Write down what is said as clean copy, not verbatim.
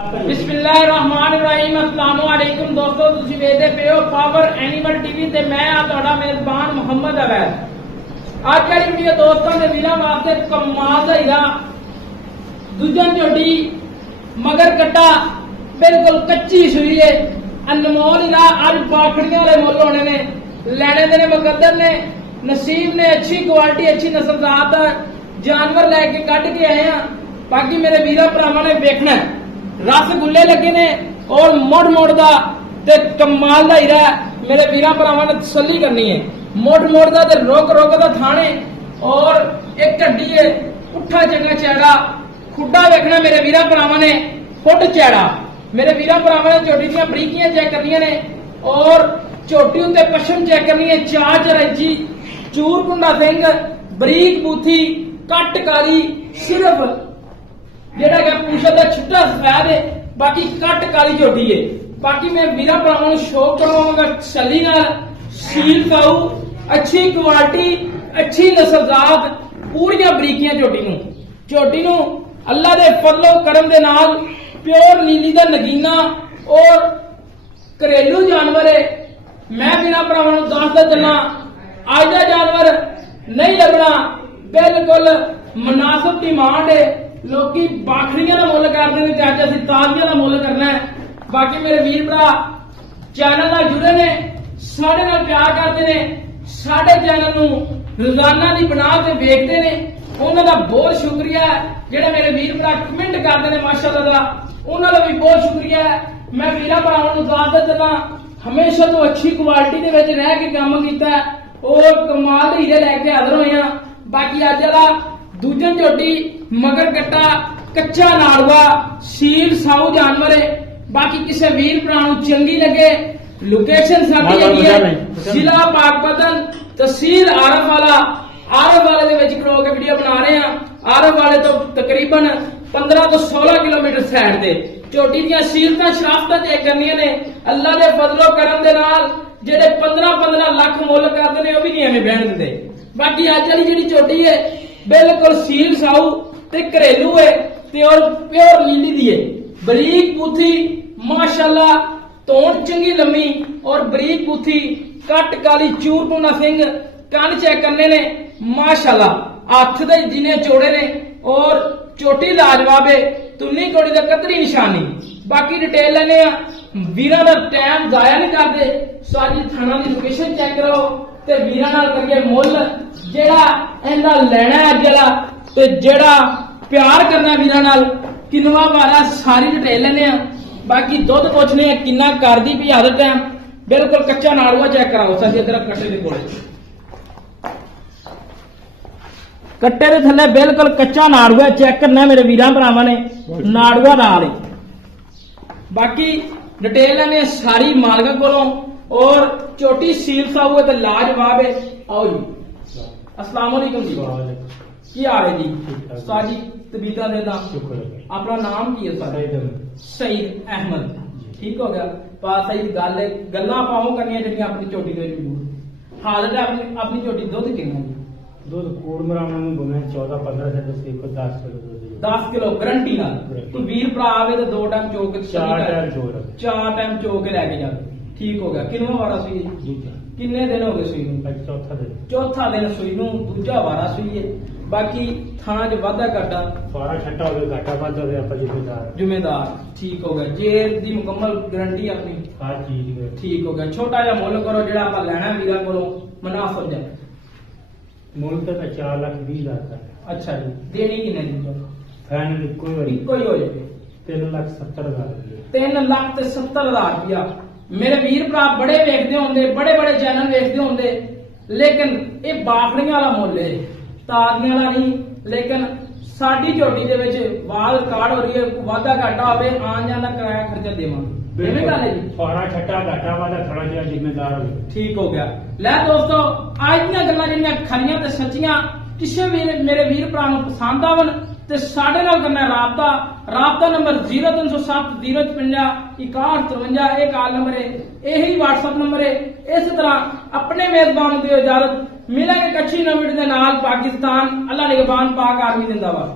बिस्मिल्लाहिर्रहमानिर्रहीम अस्सलाम वालेकुम दोस्तों, तुसी वेखदे पे हो पावर एनिमल टीवी ते मैं आ तुहाडा मेजबान मोहम्मद अवैध। अज वाली वीडियो दोस्तों दे वीरां वास्ते कमाल दा हीरा दुजन झोटी मगर कट्टा बिल्कुल कच्ची सूई है, अनमोल हीरा। अज बाखड़ियां वाले मुल होने ने, लैने दे ने मुकद्दर ने, नसीब ने अच्छी क्वालिटी अच्छी नस्लजात दा जानवर लैके कढ के आए हैं। बाकी मेरे वीरां भरावां ने वेखना है, रसगुल्ले लगे ने और मुड़ मुड़ दा ते कमाल दा हीरा मेरे वीरां भरावां ने तसल्ली करनी है। मुड़ मुड़ दा ते रुक रुक दा थाने और एक हड्डी है पुट्ठा चंगा चैड़ा खुड्डा वेखना मेरे वीरां भरावां ने फुट चैड़ा। मेरे वीरां भरावां ने झोटी दियां बरीकियां चेक करनियां ने और झोटी उत्ते पशम चेक करनी है। 4 इंची चूर कुंडा सिंह बरीक बूथी कट काली सिर्फ जेड़ा है पूछा का छुट्टा सफेद है, बाकी कट काली झोटी है। बाकी मैं वीरां भरावां शौक करवाऊंगा छली नाल सील काऊ अच्छी क्वालिटी अच्छी नस्लजात पूरियां बरीकियां झोटी नूं अल्लाह दे फजलो करम दे नाल प्योर नीली दा नगीना और घरेलू जानवर है। मैं वीरां भरावां नूं दसदा चलना अज दा जानवर नहीं लगना, बिल्कुल मुनासिब डिमांड है। लोकी बाखड़ियां का मुल करते हैं, अज असीं ताजियां का मुल करना है। बाकी मेरे वीर भरा चैनल नाल जुड़े ने, साडे नाल प्यार करते ने, साडे चैनल नूं रोजाना दी बना के वेखते ने, उन्हां दा बहुत शुक्रिया है। जेड़े मेरे वीर भरा कमेंट करते हैं माशाअल्लाह दा, उन्हां दा भी बहुत शुक्रिया है। मैं वीरां भरावां नूं दसदा चलां हमेशा तो अच्छी क्वालिटी दे विच रह के काम कीता और कमाल दे हीरे लैके हाज़र होए हां। बाकी अज वाला दूजन झोटी मगर कट्टा कच्चा नाड़वा सील साऊ जानवर है। बाकी किसी वीर भरा नूं चंगी लगे लोकेशन साडी हैगी है जिला पाकपतन तहसील आरफ वाले दे विच खड़ो के वीडियो बना रहे हैं। आरफ वाले तो तकरीबन 15 तो 16 किलोमीटर साइड दे झोटी दियां सीलतां शराफतां चेक करनियां ने। अल्लाह दे फजलो करम दे नाल जेडे 15-15 लाख मुल करदे ने, ओह भी नहीं एवें बहन दिंदे। बाकी अज वाली जिहड़ी झोटी है बिल्कुल सील साऊ ते घरेलू है ते और प्योर नीली दी है, बरीक बूथी माशाअल्लाह तोड़ चंगी लम्मी और बरीक बूथी कट काली चूर टूना सिंह कन चेक करने ने माशाअल्लाह, हथ दे जिने चोड़े ने और चोटी लाजवाब है, तुन्नी कोड़ी दा कतरी निशानी। बाकी डिटेल लेने वीरां दा टाइम जाया नहीं करते, सारी थाना दी लोकेशन चेक कराओ ते वीरां नाल करिए मुल जेड़ा इहदा लेना अज वाला ते जेड़ा प्यार करना वीरां नाल किनवा वाला सारी डिटेल लेने। बाकी दुध पुछने किन्ना करदी पई हर टाइम बिल्कुल कच्चा नाड़ुआ चेक कराओ। सही इधर कट्टे दे कोले कट्टे दे थल्ले बिल्कुल कच्चा नाड़ुआ चेक करना मेरे वीरां भरावां ने, नाड़ुआ नाल है। बाकी डिटेल लेने सारी मालका कोलों और चोटी सील साहू है तो लाजवाब है। आओ जी अस्सलाम वालेकुम जी, की हाल है जी? सारी तबीयत देता अपना नाम की है? सईद अहमद, ठीक हो गया। पास सईद गल्लां पाओ करनियां जेहड़ियां अपनी झोटी दे विच हालत है अपनी झोटी दुध किन्ना जी? दूध कूड़ मराना में घूमे 14-15 से 10 किलो 10 किलो गारंटी नाल। तो वीर भरा आवे तो 2 टाइम चो के 4 टाइम चो के लेके जावे, ठीक हो गया। किन्ना वारा सुई? किन्ने दिन हो गए सुई नूं? चौथा दिन सुई नूं, दूजा वारा सुई है। बाकी थाना च वाधा घाटा सारा छट्टा हो गया, घाटा वाधा हो गया, जिम्मेदार, ठीक हो गया। जेल दी मुकम्मल गारंटी अपनी हर चीज, ठीक हो गया। छोटा जिहा मुल करो जेड़ा आपां लैणा वीरां कोलों मुनासिब जाए। मुल तो 4,20,000 का। अच्छा जी, देनी किन्ने दी? फाइनल इक्को ही हो जाए 3,70,000 रुपया। मेरे वीर भरा बड़े वेखदे होंदे, बड़े बड़े चैनल वेखदे होंदे, लेकिन ये बाखड़ियां वाला मुल है, ताजियां वाला नहीं। लेकिन साडी झोटी दे विच वाल काट हो रही है, वाधा घाटा होवे आन जान दा किराया खर्चा देवांगे, इवें गल है जी? सारा छट्टा घाटा वाधा थोड़ा जिहा जिम्मेदार हो, ठीक हो गया। लै दोस्तों अज दीयां गल्लां जिहड़ियां खरियां ते सच्चियां किसे भी मेरे वीर भरा नूं पसंद आवन ते साडे नाल करना राबता नंबर 0307 055 6153 एक कॉल नंबर है, यही व्हाट्सएप नंबर है। इस तरह अपने मेजबान की इजाजत मिलेंगे कच्ची नवीं दे नाल। पाकिस्तान अल्लाह निगहबान पाक आर्मी जिंदाबाद।